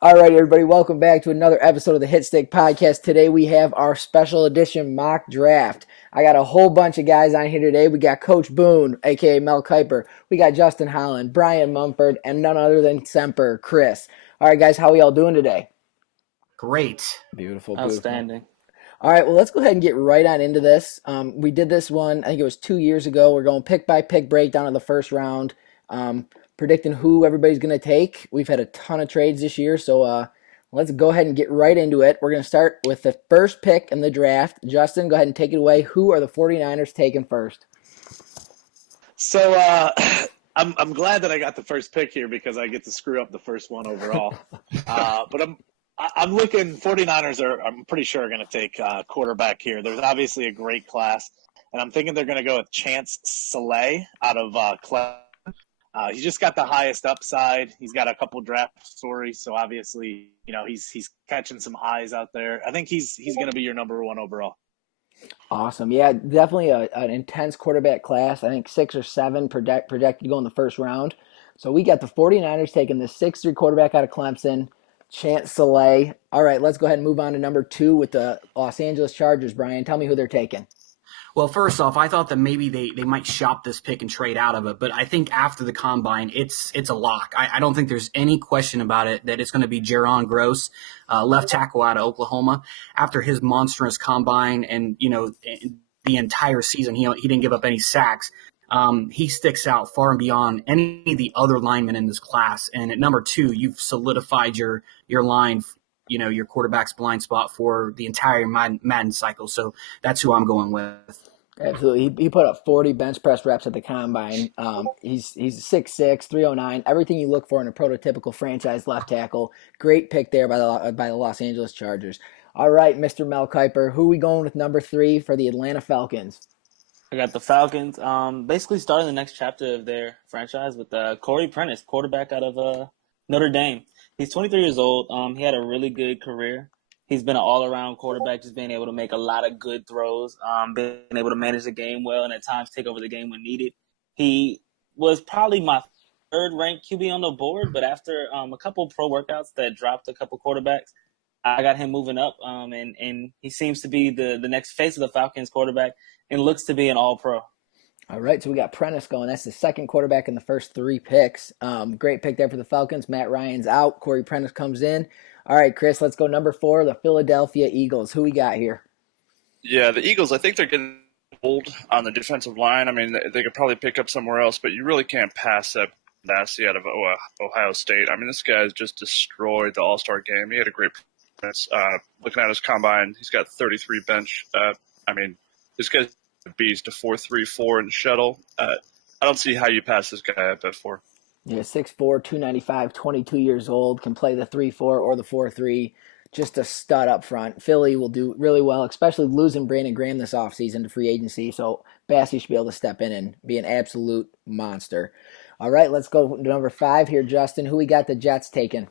All right, everybody, welcome back to another episode of the Hitstick podcast. Today we have our special edition mock draft. I got a whole bunch of guys on here today. We got Coach Boone, a.k.a. Mel Kiper. We got Justin Holland, Brian Mumford, and none other than Semper, Chris. All right, guys, how are y'all doing today? Great. Beautiful. Outstanding. All right, well, let's go ahead and get right on into this. We did this one, I think it was 2 years ago. We're going pick-by-pick breakdown of the first round, predicting who everybody's going to take. We've had a ton of trades this year, so let's go ahead and get right into it. We're going to start with the first pick in the draft. Justin, go ahead and take it away. Who are the 49ers taking first? So I'm glad that I got the first pick here because I get to screw up the first one overall. But I'm looking 49ers I'm pretty sure are going to take quarterback here. There's obviously a great class, and I'm thinking they're going to go with Chance Saleh out of Clemson. He's just got the highest upside. He's got a couple draft stories, so obviously, he's catching some highs out there. I think he's going to be your number one overall. Awesome. Yeah, definitely an intense quarterback class. I think 6 or 7 projected to go in the first round. So we got the 49ers taking the 6'3" quarterback out of Clemson, Chance Saleh. All right, let's go ahead and move on to number 2 with the Los Angeles Chargers. Brian, tell me who they're taking. Well, first off, I thought that maybe they might shop this pick and trade out of it, but I think after the combine, it's a lock. I don't think there's any question about it that it's going to be Jaron Gross, left tackle out of Oklahoma. After his monstrous combine and the entire season, he didn't give up any sacks. He sticks out far and beyond any of the other linemen in this class. And at number 2, you've solidified your line. Your quarterback's blind spot for the entire Madden cycle. So that's who I'm going with. Absolutely. He put up 40 bench press reps at the combine. He's 6'6", 309, everything you look for in a prototypical franchise left tackle. Great pick there by the Los Angeles Chargers. All right, Mr. Mel Kiper, who are we going with number 3 for the Atlanta Falcons? I got the Falcons basically starting the next chapter of their franchise with Corey Prentice, quarterback out of Notre Dame. He's 23 years old. He had a really good career. He's been an all-around quarterback, just being able to make a lot of good throws, being able to manage the game well, and at times take over the game when needed. He was probably my third-ranked QB on the board, but after a couple pro workouts that dropped a couple quarterbacks, I got him moving up, and he seems to be the next face of the Falcons quarterback and looks to be an all-pro. All right, so we got Prentice going. That's the second quarterback in the first 3 picks. Great pick there for the Falcons. Matt Ryan's out. Corey Prentice comes in. All right, Chris, let's go number 4, the Philadelphia Eagles. Who we got here? Yeah, the Eagles, I think they're getting old on the defensive line. I mean, they could probably pick up somewhere else, but you really can't pass up Nasty out of Ohio State. I mean, this guy's just destroyed the All-Star game. He had a great performance. Looking at his combine, he's got 33 bench. This guy's a beast, a 4.34 in the shuttle. I don't see how you pass this guy up at 4. Yeah, 6'4", 295, 22 years old, can play the 3-4 or the 4-3. Just a stud up front. Philly will do really well, especially losing Brandon Graham this offseason to free agency. So Bassey should be able to step in and be an absolute monster. All right, let's go to number 5 here, Justin. Who we got the Jets taking?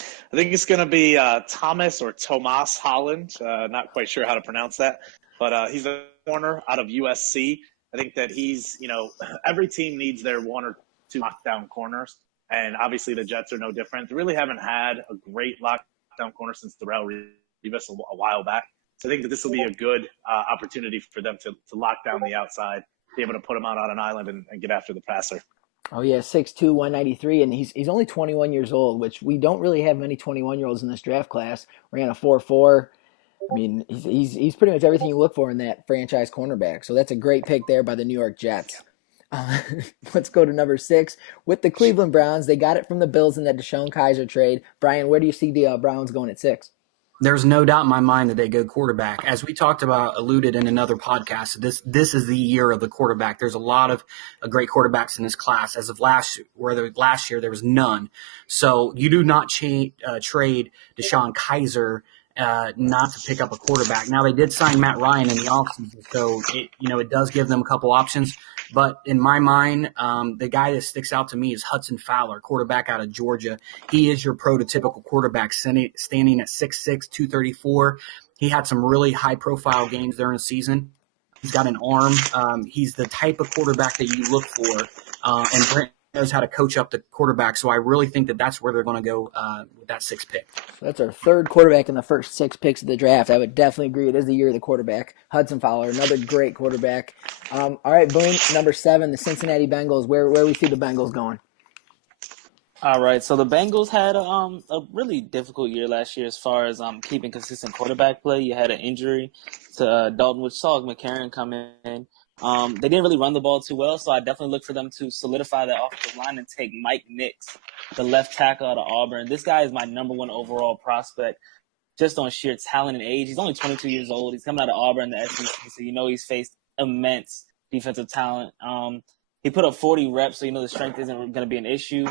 I think it's going to be Thomas or Tomas Holland. Not quite sure how to pronounce that, but he's a corner out of USC. I think that he's, every team needs their 1 or 2 lockdown corners, and obviously the Jets are no different. They really haven't had a great lockdown corner since Darrelle Revis a while back. So I think that this will be a good opportunity for them to lock down the outside, be able to put him out on an island and get after the passer. Oh, yeah, 6'2", 193, and he's only 21 years old, which we don't really have many 21-year-olds in this draft class. Ran a 4.4. I mean, he's pretty much everything you look for in that franchise cornerback. So that's a great pick there by the New York Jets. Let's go to number 6 with the Cleveland Browns. They got it from the Bills in that Deshaun Kaiser trade. Brian, where do you see the Browns going at 6? There's no doubt in my mind that they go quarterback. As we talked about, alluded in another podcast, this is the year of the quarterback. There's a lot of great quarterbacks in this class. As of last year, there was none. So you do not trade Deshaun Kaiser not to pick up a quarterback. Now, they did sign Matt Ryan in the offseason, so it does give them a couple options. But in my mind, the guy that sticks out to me is Hudson Fowler, quarterback out of Georgia. He is your prototypical quarterback, standing at 6'6", 234. He had some really high-profile games during the season. He's got an arm. He's the type of quarterback that you look for, and Brent knows how to coach up the quarterback. So I really think that that's where they're going to go with that 6th pick. So that's our 3rd quarterback in the first 6 picks of the draft. I would definitely agree. It is the year of the quarterback. Hudson Fowler, another great quarterback. All right, boom. Number 7, the Cincinnati Bengals. Where we see the Bengals going? All right, so the Bengals had a really difficult year last year as far as keeping consistent quarterback play. You had an injury to Dalton, which saw McCarron come in. They didn't really run the ball too well, so I definitely look for them to solidify that offensive line and take Mike Nix, the left tackle out of Auburn. This guy is my number 1 overall prospect just on sheer talent and age. He's only 22 years old. He's coming out of Auburn, the SEC, so he's faced immense defensive talent. He put up 40 reps, so the strength isn't going to be an issue.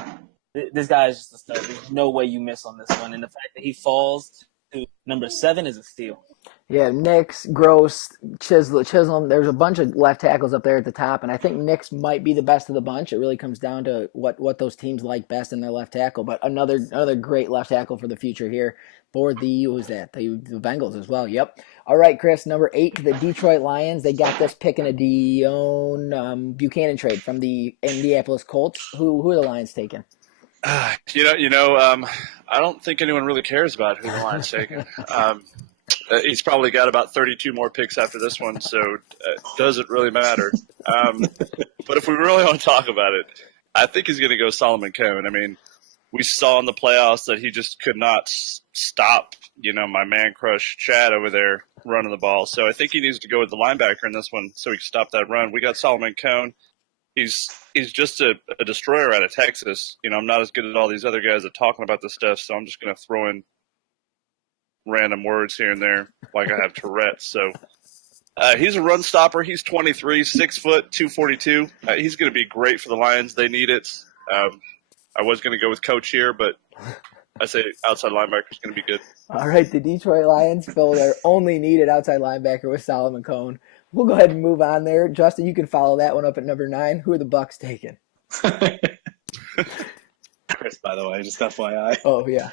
This guy is just a stud. There's no way you miss on this one. And the fact that he falls to number 7 is a steal. Yeah, Nix, Gross, Chisholm. There's a bunch of left tackles up there at the top, and I think Nix might be the best of the bunch. It really comes down to what those teams like best in their left tackle. But another great left tackle for the future here for the Bengals as well. Yep. All right, Chris. Number 8, the Detroit Lions. They got this pick in a Dion Buchanan trade from the Indianapolis Colts. Who are the Lions taking? I don't think anyone really cares about who the Lions taking. He's probably got about 32 more picks after this one, so it doesn't really matter. But if we really want to talk about it, I think he's going to go Solomon Cohen. I mean, we saw in the playoffs that he just could not stop, my man crush Chad over there running the ball. So I think he needs to go with the linebacker in this one so he can stop that run. We got Solomon Cohen. He's just a destroyer out of Texas. I'm not as good as all these other guys at talking about this stuff, so I'm just going to throw in random words here and there like I have Tourette's. So he's a run stopper. He's 23, 6 foot, 242. He's going to be great for the Lions. They need it. I was going to go with Coach here, but I say outside linebacker is going to be good. All right, the Detroit Lions fill their only needed outside linebacker with Solomon Cohen. We'll go ahead and move on there. Justin, you can follow that one up at number 9. Who are the Bucks taking? Chris, by the way, just FYI. Oh, yeah.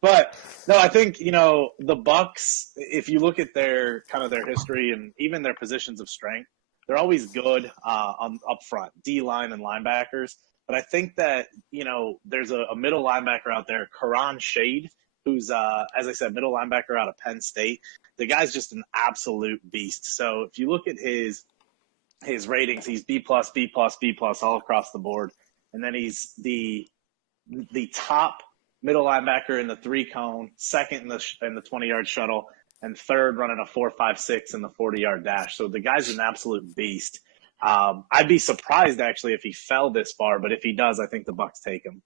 But no, I think the Bucks. If you look at their history and even their positions of strength, they're always good on up front, D line and linebackers. But I think that there's a middle linebacker out there, Karan Shade, who's as I said, middle linebacker out of Penn State. The guy's just an absolute beast. So if you look at his ratings, he's B+, B+, B+ all across the board, and then he's the top middle linebacker in the 3-cone, second in the 20-yard shuttle, and third running a 4.56 in the 40-yard dash. So the guy's an absolute beast. I'd be surprised actually if he fell this far, but if he does, I think the Bucks take him.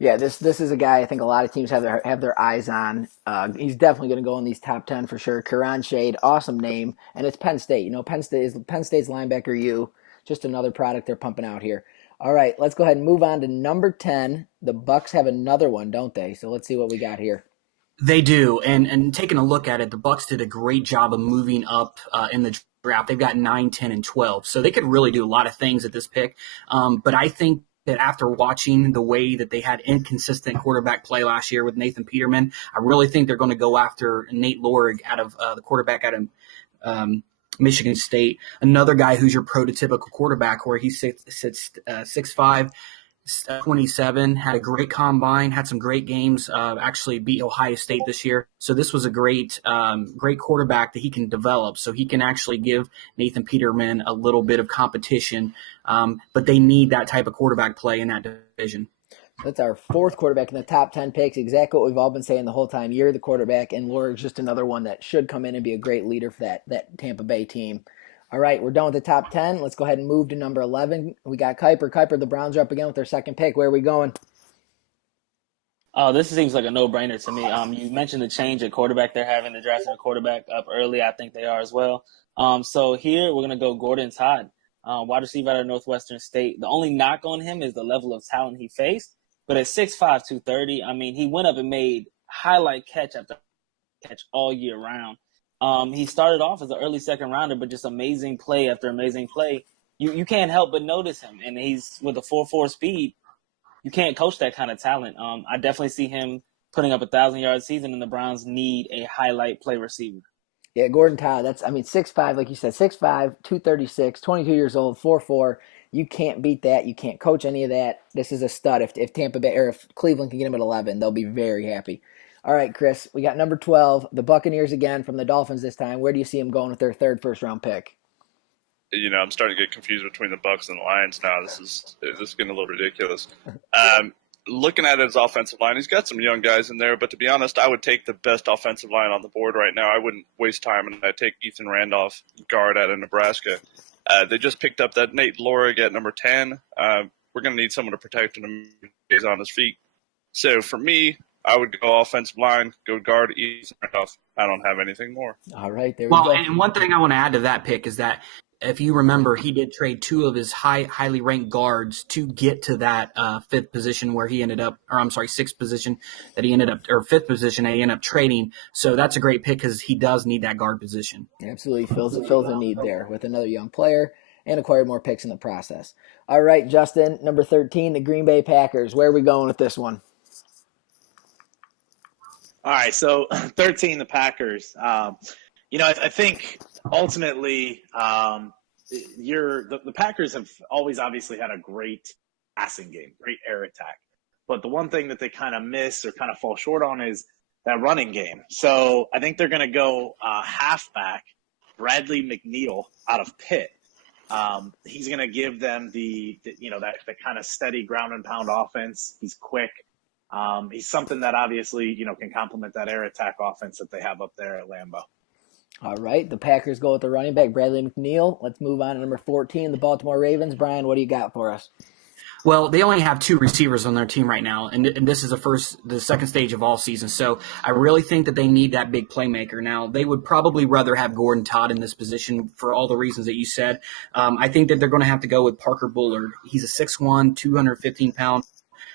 Yeah, this is a guy I think a lot of teams have their eyes on. He's definitely going to go in these top 10 for sure. Karan Shade, awesome name, and it's Penn State. Penn State's linebacker U. Just another product they're pumping out here. All right, let's go ahead and move on to number 10. The Bucks have another one, don't they? So let's see what we got here. They do, and taking a look at it, the Bucks did a great job of moving up in the draft. They've got 9, 10, and 12, so they could really do a lot of things at this pick. But I think that after watching the way that they had inconsistent quarterback play last year with Nathan Peterman, I really think they're going to go after Nate Lorig out of the quarterback out of Michigan State, another guy who's your prototypical quarterback, where he sits 6'5", 27, had a great combine, had some great games, actually beat Ohio State this year. So this was a great quarterback that he can develop. So he can actually give Nathan Peterman a little bit of competition. But they need that type of quarterback play in that division. That's our 4th quarterback in the top 10 picks. Exactly what we've all been saying the whole time. You're the quarterback, and Lurig's just another one that should come in and be a great leader for that Tampa Bay team. All right, we're done with the top 10. Let's go ahead and move to number 11. We got Kuiper. Kuiper, the Browns are up again with their second pick. Where are we going? Oh, this seems like a no-brainer to me. You mentioned the change at quarterback they're having. They're drafting a quarterback up early. I think they are as well. So here we're going to go Gordon Todd, wide receiver out of Northwestern State. The only knock on him is the level of talent he faced. But at 6'5", 230, I mean, he went up and made highlight catch after catch all year round. He started off as an early second rounder, but just amazing play after amazing play. You can't help but notice him. And he's with a 4.4 speed. You can't coach that kind of talent. I definitely see him putting up 1,000-yard season, and the Browns need a highlight play receiver. Yeah, Gordon Todd. That's, I mean, 6'5", like you said, 6'5", 236, 22 years old, 4'4". You can't beat that. You can't coach any of that. This is a stud. If Tampa Bay or if Cleveland can get him at 11, they'll be very happy. All right, Chris, we got number 12, the Buccaneers again from the Dolphins this time. Where do you see them going with their third first-round pick? I'm starting to get confused between the Bucs and the Lions now. This is getting a little ridiculous. Looking at his offensive line, he's got some young guys in there, but to be honest, I would take the best offensive line on the board right now. I wouldn't waste time, and I'd take Ethan Randolph, guard out of Nebraska. They just picked up that Nate Lorig at number 10. We're going to need someone to protect him when he's on his feet. So for me, I would go offensive line, go guard Ethan Randolph. I don't have anything more. All right, there we Well, go. and one thing I want to add to that pick is that if you remember, he did trade two of his highly ranked guards to get to that fifth position where he ended up, or I'm sorry, sixth position that he ended up, or fifth position that he ended up trading. So that's a great pick because he does need that guard position. Absolutely fills a need there with another young player and acquired more picks in the process. All right, Justin, number 13, the Green Bay Packers. Where are we going with this one? All right, so 13, the Packers. I think ultimately the Packers have always obviously had a great passing game, great air attack. But the one thing that they kind of miss or kind of fall short on is that running game. So I think they're going to go halfback, Bradley McNeil out of Pitt. He's going to give them that kind of steady ground and pound offense. He's quick. He's something that obviously, can complement that air attack offense that they have up there at Lambeau. All right, the Packers go with the running back, Bradley McNeil. Let's move on to number 14, the Baltimore Ravens. Brian, what do you got for us? Well, they only have two receivers on their team right now, and this is the second stage of all season. So I really think that they need that big playmaker. Now, they would probably rather have Gordon Todd in this position for all the reasons that you said. I think that they're going to have to go with Parker Bullard. He's a 6'1", 215-pound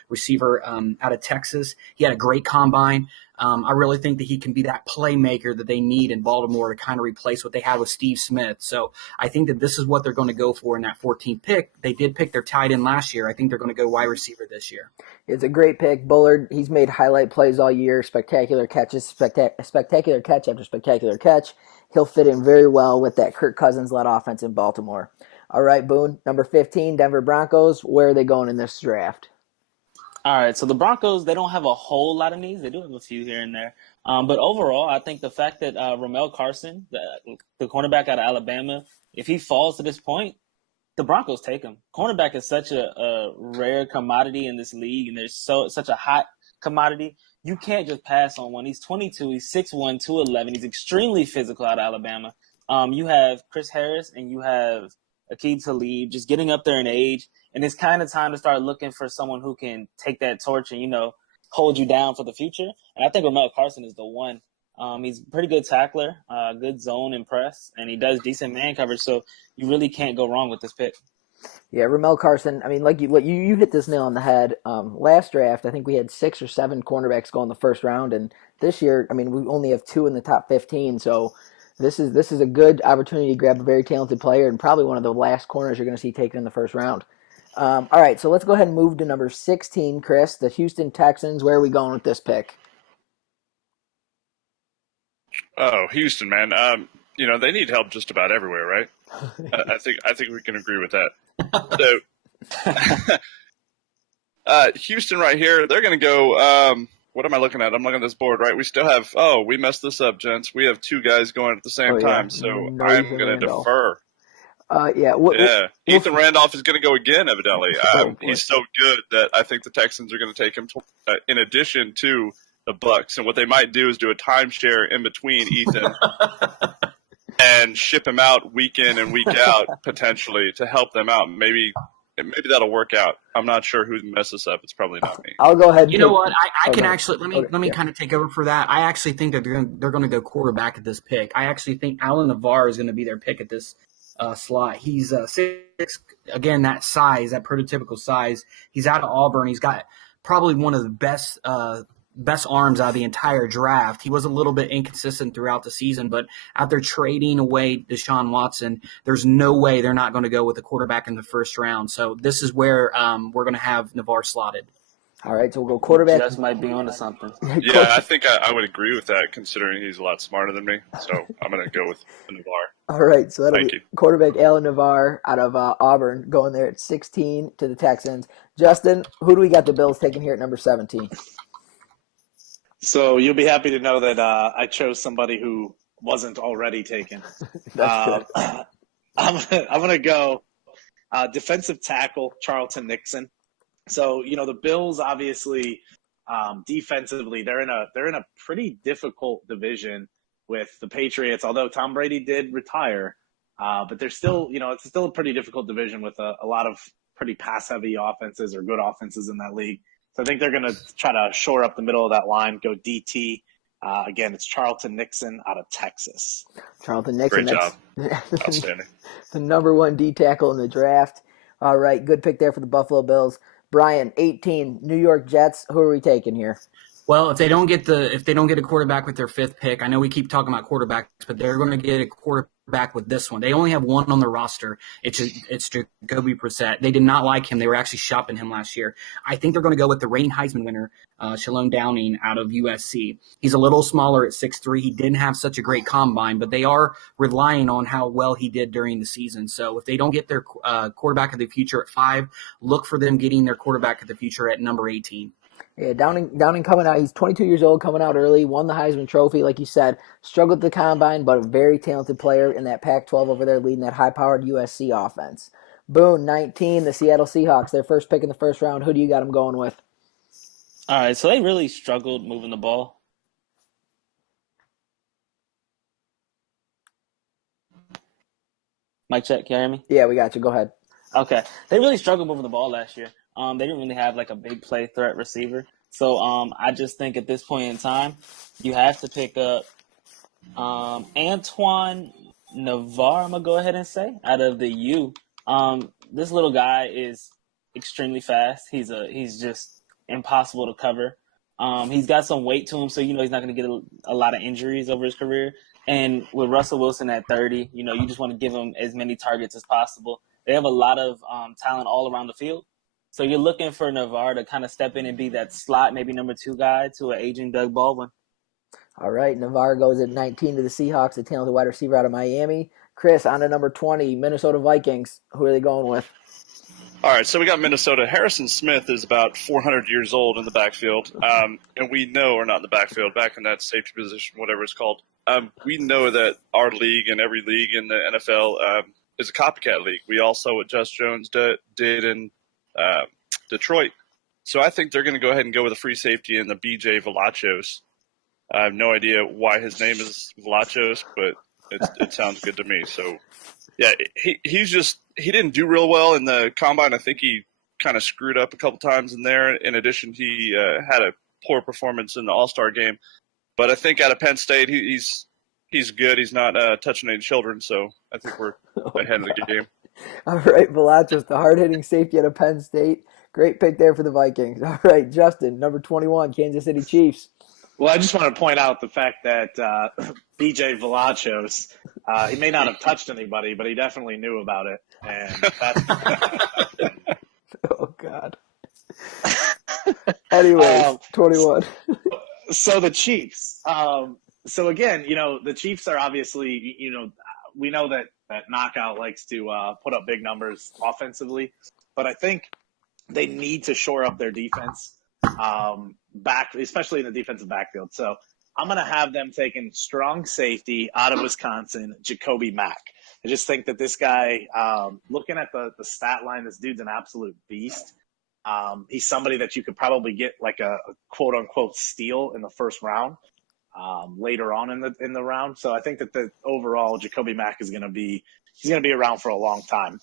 receiver out of Texas. He had a great combine. I really think that he can be that playmaker that they need in Baltimore to kind of replace what they had with Steve Smith. So I think that this is what they're going to go for in that 14th pick. They did pick their tight end last year. I think they're going to go wide receiver this year. It's a great pick. Bullard, he's made highlight plays all year, spectacular catches, spectacular catch after spectacular catch. He'll fit in very well with that Kirk Cousins-led offense in Baltimore. All right, Boone, number 15, Denver Broncos. Where are they going in this draft? All right, so the Broncos, they don't have a whole lot of needs. They do have a few here and there. But overall, I think the fact that Ramel Carson, the cornerback out of Alabama, if he falls to this point, the Broncos take him. Cornerback is such a rare commodity in this league, and there's such a hot commodity. You can't just pass on one. He's 22. He's 6'1", 211. He's extremely physical out of Alabama. You have Chris Harris and you have Aqib Talib just getting up there in age. And it's kind of time to start looking for someone who can take that torch and, hold you down for the future. And I think Ramel Carson is the one. He's a pretty good tackler, good zone and press, and he does decent man coverage. So you really can't go wrong with this pick. Yeah, Ramel Carson, I mean, like you hit this nail on the head. Last draft, I think we had 6 or 7 cornerbacks go in the first round. And this year, I mean, we only have 2 in the top 15. So this is a good opportunity to grab a very talented player and probably one of the last corners you're going to see taken in the first round. All right, so let's go ahead and move to number 16, Chris, the Houston Texans. Where are we going with this pick? Oh, Houston, man. They need help just about everywhere, right? I think we can agree with that. So, Houston right here, they're going to go. What am I looking at? I'm looking at this board, right? We still have. Oh, we messed this up, gents. We have 2 guys going at the same time, so I'm going to defer. Ethan Randolph is going to go again, evidently. He's so good that I think the Texans are going to take him in addition to the Bucs. And what they might do is do a timeshare in between Ethan and ship him out week in and week out potentially to help them out. Maybe that'll work out. I'm not sure who messed this up. It's probably not me. I'll go ahead. And You know what? I can no. actually let me kind of take over for that. I actually think that they're going to go quarterback at this pick. I actually think Alan Navarre is going to be their pick at this slot. He's 6', again, that size, that prototypical size. He's out of Auburn. He's got probably one of the best arms out of the entire draft. He was a little bit inconsistent throughout the season, but after trading away Deshaun Watson, there's no way they're not going to go with a quarterback in the first round. So this is where we're going to have Navarre slotted. All right, so we'll go quarterback. Just might be onto something. Yeah, I think I would agree with that, considering he's a lot smarter than me. So I'm going to go with Navarre. All right, so that'll Thank be you. quarterback Alan Navarre out of Auburn going there at 16 to the Texans. Justin, who do we got the Bills taking here at number 17? So you'll be happy to know that I chose somebody who wasn't already taken. That's good. I'm gonna go defensive tackle Charlton Nixon. So the Bills obviously defensively they're in a pretty difficult division with the Patriots. Although Tom Brady did retire, but they're still it's still a pretty difficult division with a lot of pretty pass heavy offenses or good offenses in that league. So I think they're going to try to shore up the middle of that line, go DT. Again, it's Charlton Nixon out of Texas. Charlton Nixon. Great job. Outstanding. The number 1 D tackle in the draft. All right, good pick there for the Buffalo Bills. Brian, 18, New York Jets. Who are we taking here? Well, if they don't get a quarterback with their 5th pick, I know we keep talking about quarterbacks, but they're going to get a quarterback with this one. They only have one on the roster. It's Jacoby Brissett. They did not like him. They were actually shopping him last year. I think they're going to go with the reigning Heisman winner, Shalom Downing out of USC. He's a little smaller at 6'3". He didn't have such a great combine, but they are relying on how well he did during the season. So if they don't get their quarterback of the future at 5, look for them getting their quarterback of the future at number 18. Yeah, Downing coming out. He's 22 years old, coming out early, won the Heisman Trophy, like you said. Struggled with the combine, but a very talented player in that Pac-12 over there, leading that high-powered USC offense. Boone, 19, the Seattle Seahawks, their first pick in the first round. Who do you got them going with? All right, so they really struggled moving the ball. Mic check, can you hear me? Yeah, we got you. Go ahead. Okay. They really struggled moving the ball last year. They didn't really have like a big play threat receiver. So I just think at this point in time, you have to pick up Antoine Navarre, I'm going to go ahead and say, out of the U. This little guy is extremely fast. He's just impossible to cover. He's got some weight to him, so he's not going to get a lot of injuries over his career. And with Russell Wilson at 30, you just want to give him as many targets as possible. They have a lot of talent all around the field. So you're looking for Navarre to kind of step in and be that slot, maybe number 2 guy to an aging Doug Baldwin. All right, Navarre goes at 19 to the Seahawks, a talented wide receiver out of Miami. Chris, on to number 20, Minnesota Vikings. Who are they going with? All right, so we got Minnesota. Harrison Smith is about 400 years old in the backfield, and we know, or not in the backfield, back in that safety position, whatever it's called. We know that our league and every league in the NFL is a copycat league. We all saw what Just Jones did in Detroit. So I think they're going to go ahead and go with a free safety in the BJ Velachos. I have no idea why his name is Velachos, but it sounds good to me. So, yeah, he didn't do real well in the combine. I think he kind of screwed up a couple times in there. In addition, he had a poor performance in the All-Star game. But I think out of Penn State, he's good. He's not touching any children, so I think we're ahead of the game. All right, Velachos, the hard-hitting safety out of Penn State. Great pick there for the Vikings. All right, Justin, number 21, Kansas City Chiefs. Well, I just want to point out the fact that BJ Velachos, he may not have touched anybody, but he definitely knew about it. And that's... Oh, God. Anyways, 21. So the Chiefs. So again, the Chiefs are obviously, we know that Knockout likes to put up big numbers offensively, but I think they need to shore up their defense back, especially in the defensive backfield. So I'm going to have them taking strong safety out of Wisconsin, Jacoby Mack. I just think that this guy, looking at the stat line, this dude's an absolute beast. He's somebody that you could probably get like a quote unquote steal in the first round. later on in the round. So I think that the overall Jacoby Mack is going to be around for a long time.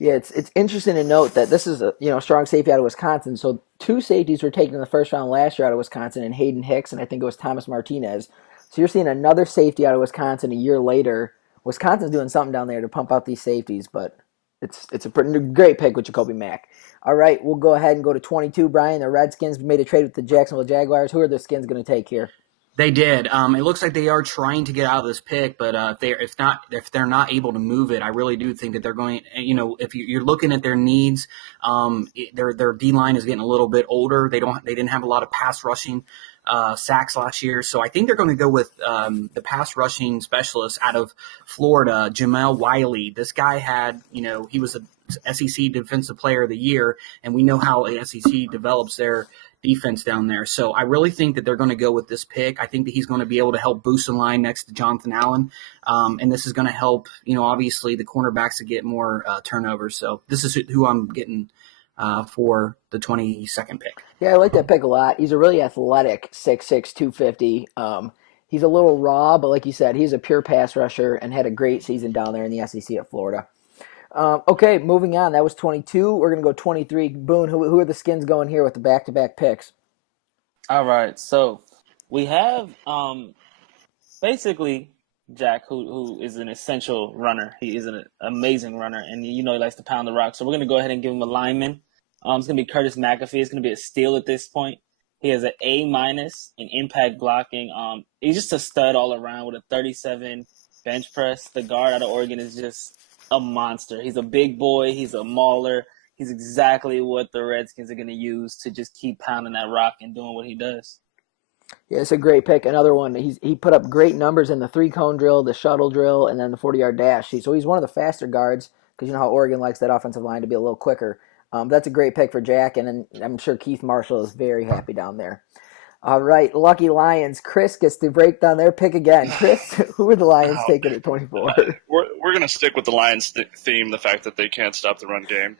Yeah, it's interesting to note that this is a strong safety out of Wisconsin. So two safeties were taken in the first round last year out of Wisconsin, and Hayden Hicks, and I think it was Thomas Martinez. So you're seeing another safety out of Wisconsin a year later. Wisconsin's doing something down there to pump out these safeties, but it's a pretty great pick with Jacoby Mack. All right, we'll go ahead and go to 22. Brian, the Redskins made a trade with the Jacksonville Jaguars. Who are the Skins going to take here? They did. It looks like they are trying to get out of this pick, but if they're not able to move it, I really do think that they're going. If you're looking at their needs, their D line is getting a little bit older. They didn't have a lot of pass rushing sacks last year, so I think they're going to go with the pass rushing specialist out of Florida, Jamel Wiley. This guy he was a SEC Defensive Player of the Year, and we know how the SEC develops their defense down there. So I really think that they're going to go with this pick. I think that he's going to be able to help boost the line next to Jonathan Allen. And this is going to help, obviously the cornerbacks to get more turnovers. So this is who I'm getting for the 22nd pick. Yeah, I like that pick a lot. He's a really athletic 6'6", 250. He's a little raw, but like you said, he's a pure pass rusher and had a great season down there in the SEC at Florida. Okay, moving on. That was 22. We're going to go 23. Boone, who are the Skins going here with the back-to-back picks? All right, so we have basically Jack, who is an essential runner. He is an amazing runner, and he likes to pound the rock. So we're going to go ahead and give him a lineman. It's going to be Curtis McAfee. It's going to be a steal at this point. He has an A- in impact blocking. He's just a stud all around with a 37 bench press. The guard out of Oregon is just a monster. He's a big boy. He's a mauler. He's exactly what the Redskins are going to use to just keep pounding that rock and doing what he does. Yeah, it's a great pick. Another one. He put up great numbers in the 3-cone drill, the shuttle drill, and then the 40-yard dash. So he's one of the faster guards because you know how Oregon likes that offensive line to be a little quicker. That's a great pick for Jack, and I'm sure Keith Marshall is very happy down there. All right, lucky Lions. Chris gets to break down their pick again. Chris, who are the Lions taking at 24? We're going to stick with the Lions theme, the fact that they can't stop the run game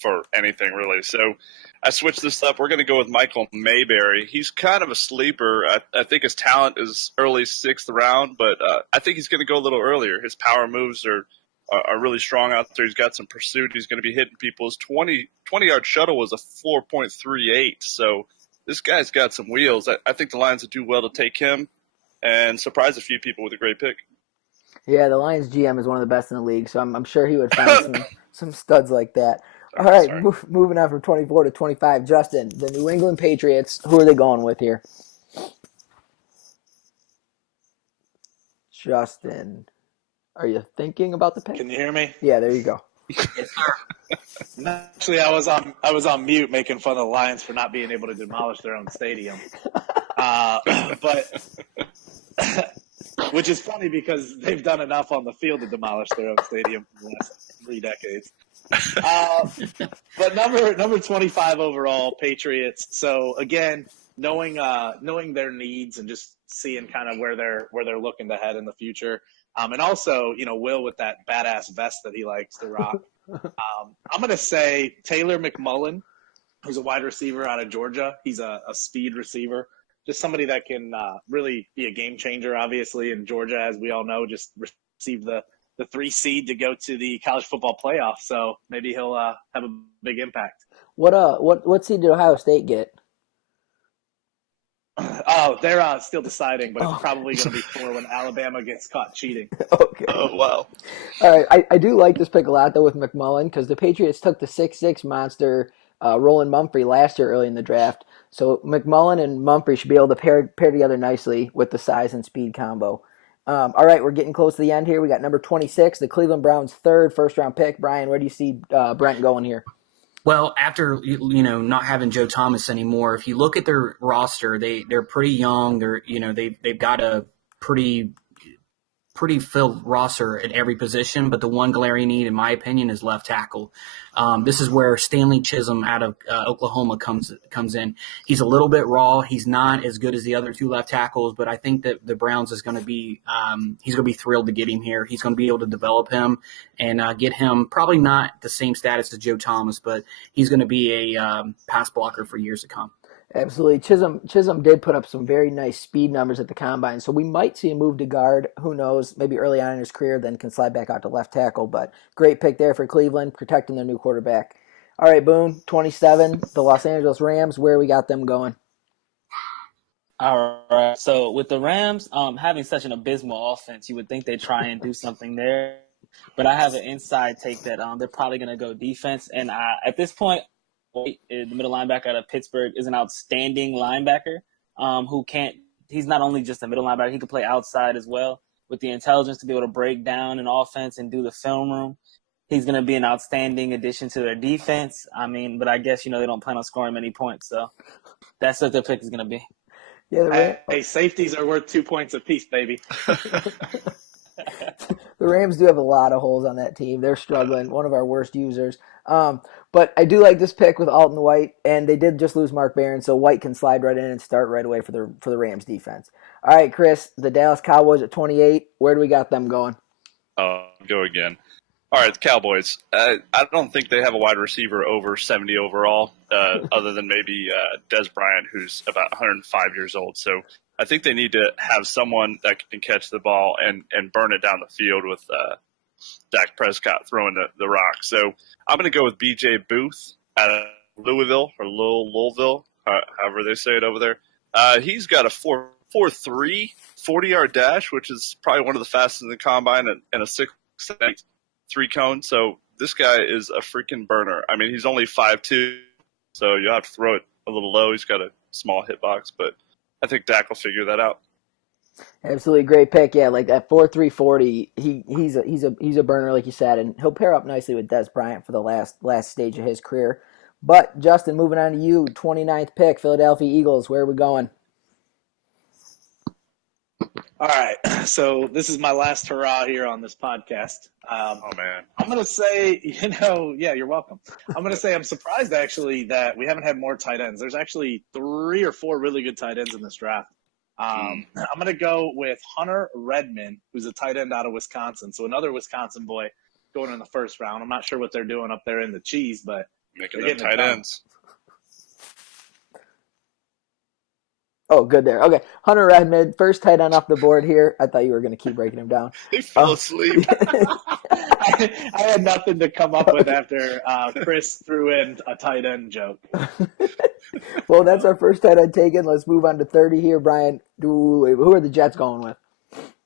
for anything, really. So I switched this up. We're going to go with Michael Mayberry. He's kind of a sleeper. I think his talent is early 6th round, but I think he's going to go a little earlier. His power moves are really strong out there. He's got some pursuit. He's going to be hitting people. His 20-yard shuttle was a 4.38, so this guy's got some wheels. I think the Lions would do well to take him and surprise a few people with a great pick. Yeah, the Lions GM is one of the best in the league, so I'm sure he would find some studs like that. All right, moving on from 24 to 25. Justin, the New England Patriots, who are they going with here? Justin, are you thinking about the pick? Can you hear me? Yeah, there you go. Yes, sir. Actually, I was on mute making fun of the Lions for not being able to demolish their own stadium. But which is funny because they've done enough on the field to demolish their own stadium for the last 3 decades. But number 25 overall, Patriots. So again, knowing their needs and just seeing kind of where they're looking to head in the future. And also, Will with that badass vest that he likes to rock. I'm going to say Taylor McMullen, who's a wide receiver out of Georgia. He's a speed receiver, just somebody that can really be a game changer, obviously, in Georgia, as we all know, just received the 3 seed to go to the college football playoff. So maybe he'll have a big impact. What seed did Ohio State get? Oh, they're still deciding, but it's probably going to be 4 when Alabama gets caught cheating. Okay. Oh, wow. All right, I do like this pick a lot, though, with McMullen, because the Patriots took the 6'6" monster Roland Mumphrey last year early in the draft. So McMullen and Mumphrey should be able to pair together nicely with the size and speed combo. All right, we're getting close to the end here. We got number 26, the Cleveland Browns' 3rd first-round pick. Brian, where do you see Brent going here? Well, after not having Joe Thomas anymore, if you look at their roster, they're pretty young. They've got a pretty filled roster at every position, but the one glaring need, in my opinion, is left tackle. This is where Stanley Chisholm out of Oklahoma comes in. He's a little bit raw. He's not as good as the other 2 left tackles, but I think that the Browns is going to be he's going to be thrilled to get him here. He's going to be able to develop him and get him probably not the same status as Joe Thomas, but he's going to be a pass blocker for years to come. Absolutely. Chisholm did put up some very nice speed numbers at the combine, so we might see him move to guard. Who knows? Maybe early on in his career, then can slide back out to left tackle. But great pick there for Cleveland, protecting their new quarterback. All right, Boone, 27, the Los Angeles Rams. Where we got them going? All right. So with the Rams having such an abysmal offense, you would think they'd try and do something there. But I have an inside take that they're probably going to go defense. And at this point, the middle linebacker out of Pittsburgh is an outstanding linebacker who can't – he's not only just a middle linebacker, he can play outside as well with the intelligence to be able to break down an offense and do the film room. He's going to be an outstanding addition to their defense. I mean, but I guess, they don't plan on scoring many points. So that's what their pick is going to be. Yeah, Hey, safeties are worth 2 points apiece, baby. The Rams do have a lot of holes on that team. They're struggling, one of our worst users. But I do like this pick with Alton White, and they did just lose Mark Barron, so White can slide right in and start right away for the Rams defense. All right, Chris, the Dallas Cowboys at 28. Where do we got them going? Go again. All right, the Cowboys. I don't think they have a wide receiver over 70 overall, other than maybe Des Bryant, who's about 105 years old. So I think they need to have someone that can catch the ball and burn it down the field with Dak Prescott throwing the rock. So I'm going to go with B.J. Booth out of Louisville or Louisville, however they say it over there. He's got a 4.43 40-yard dash, which is probably one of the fastest in the combine, and a 6.8 3-cone. So this guy is a freaking burner. I mean, he's only 5'2", so you have to throw it a little low. He's got a small hitbox, but I think Dak will figure that out. Absolutely great pick. Yeah, like that 4.3 40, he's a burner, like you said, and he'll pair up nicely with Des Bryant for the last stage of his career. But Justin, moving on to you, 29th pick, Philadelphia Eagles. Where are we going? All right, so this is my last hurrah here on this podcast. Oh, man. I'm going to say, yeah, you're welcome. I'm going to say I'm surprised, actually, that we haven't had more tight ends. There's actually 3 or 4 really good tight ends in this draft. I'm going to go with Hunter Redmond, who's a tight end out of Wisconsin. So another Wisconsin boy going in the first round. I'm not sure what they're doing up there in the cheese, but making them tight ends. Oh, good there. Okay, Hunter Redmond, first tight end off the board here. I thought you were going to keep breaking him down. He fell asleep. I had nothing to come up with after Chris threw in a tight end joke. Well, that's our first tight end taken. Let's move on to 30 here. Brian, who are the Jets going with?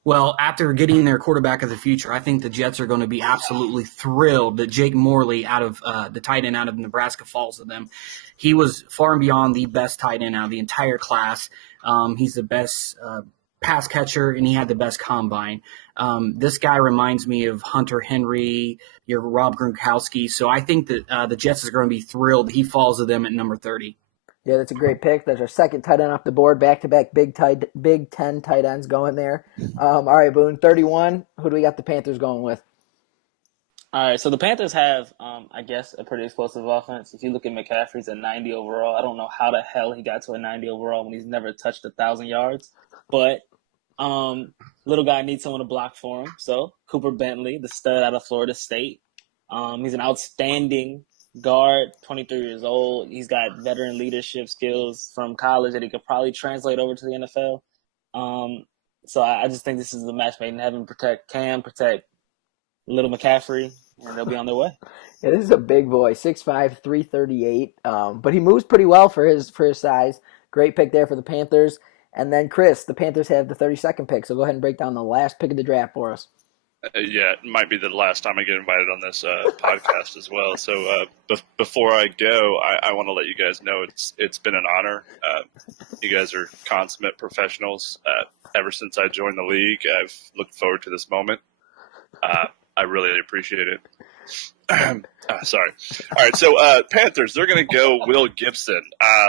Well, after getting their quarterback of the future, I think the Jets are going to be absolutely thrilled that Jake Morley, out of the tight end out of Nebraska, falls to them. He was far and beyond the best tight end out of the entire class. He's the best pass catcher, and he had the best combine. This guy reminds me of Hunter Henry, your Rob Gronkowski. So I think that the Jets are going to be thrilled he falls to them at number 30. Yeah, that's a great pick. That's our second tight end off the board. Back-to-back Big 10 tight ends going there. All right, Boone, 31. Who do we got the Panthers going with? All right, so the Panthers have, I guess, a pretty explosive offense. If you look at McCaffrey's at 90 overall, I don't know how the hell he got to a 90 overall when he's never touched 1,000 yards. But little guy needs someone to block for him. So Cooper Bentley, the stud out of Florida State. He's an outstanding guard, 23 years old. He's got veteran leadership skills from college that he could probably translate over to the NFL. So I just think this is the match made in heaven. Protect Cam, protect little McCaffrey, and they'll be on their way. Yeah, this is a big boy, 6'5", 338. But he moves pretty well for his size. Great pick there for the Panthers. And then, Chris, the Panthers have the 32nd pick, so go ahead and break down the last pick of the draft for us. Yeah, it might be the last time I get invited on this podcast as well. So before I go, I want to let you guys know it's been an honor. You guys are consummate professionals. Ever since I joined the league, I've looked forward to this moment. I really appreciate it. Sorry. All right, so Panthers, they're going to go Will Gibson,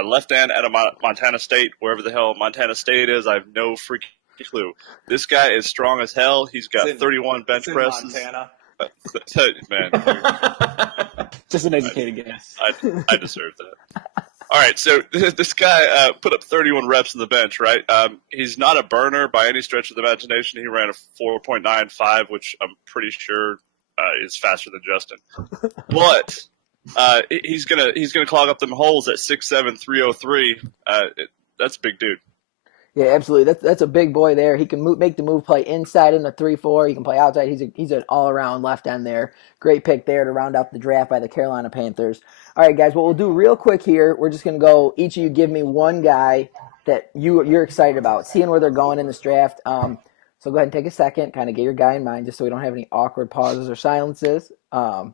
left end out of Montana State, wherever the hell Montana State is. I have no freaking clue. This guy is strong as hell. He's got 31 bench presses. Montana. Man, Just an educated guess. I deserve that. All right, so this guy put up 31 reps on the bench, right? He's not a burner by any stretch of the imagination. He ran a 4.95, which I'm pretty sure is faster than Justin. But He's gonna clog up them holes at 6'7", 303. That's a big dude. Yeah, absolutely. That's a big boy there. He can make the move, play inside in the 3-4. He can play outside. He's an all around left end there. Great pick there to round out the draft by the Carolina Panthers. All right, guys. What we'll do real quick here, we're just gonna go. Each of you give me one guy that you're excited about, seeing where they're going in this draft. So go ahead and take a second, kind of get your guy in mind, just so we don't have any awkward pauses or silences. And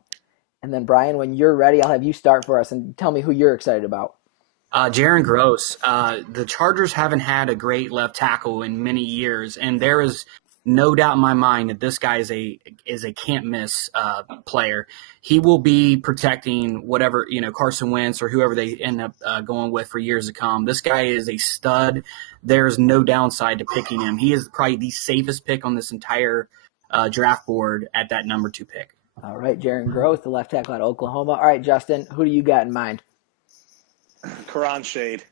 then Brian, when you're ready, I'll have you start for us and tell me who you're excited about. Jaron Gross. The Chargers haven't had a great left tackle in many years, and there is no doubt in my mind that this guy is a can't miss player. He will be protecting whatever Carson Wentz or whoever they end up going with for years to come. This guy is a stud. There's no downside to picking him. He is probably the safest pick on this entire draft board at that number 2 pick. All right, Jaron Gross, the left tackle out of Oklahoma. All right, Justin, who do you got in mind? Karan Shade,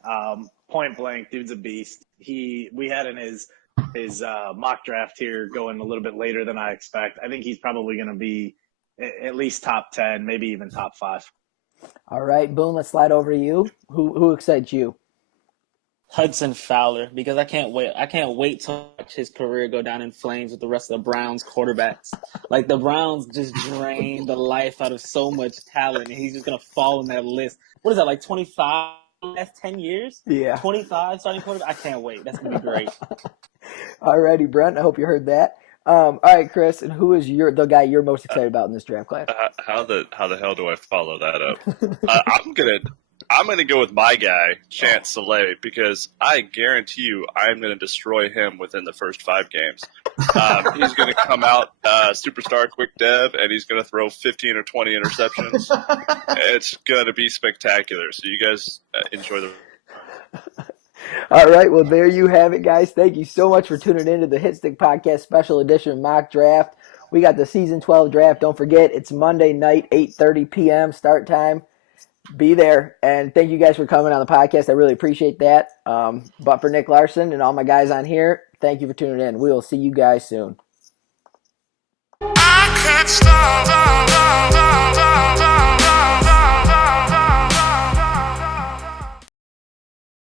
point blank, dude's a beast. We had in his mock draft here going a little bit later than I expect. I think he's probably going to be at least top 10, maybe even top 5. All right, Boone, let's slide over to you. Who excites you? Hudson Fowler, because I can't wait. I can't wait to watch his career go down in flames with the rest of the Browns quarterbacks. Like, the Browns just drained the life out of so much talent, and he's just going to fall in that list. What is that, like 25 last 10 years? Yeah. 25 starting quarterback? I can't wait. That's going to be great. All righty, Brent, I hope you heard that. All right, Chris, and who is the guy you're most excited about in this draft class? How the hell do I follow that up? I'm gonna go with my guy, Chance Soleil, because I guarantee you I'm gonna destroy him within the first 5 games. He's gonna come out superstar quick dev, and he's gonna throw 15 or 20 interceptions. It's gonna be spectacular. So you guys enjoy the. All right, well, there you have it, guys. Thank you so much for tuning in to the Hitstick Podcast Special Edition Mock Draft. We got the Season 12 draft. Don't forget, it's Monday night, 8:30 p.m. start time. Be there, and thank you guys for coming on the podcast. I really appreciate that. But for Nick Larson and all my guys on here, thank you for tuning in. We will see you guys soon. I can't stop.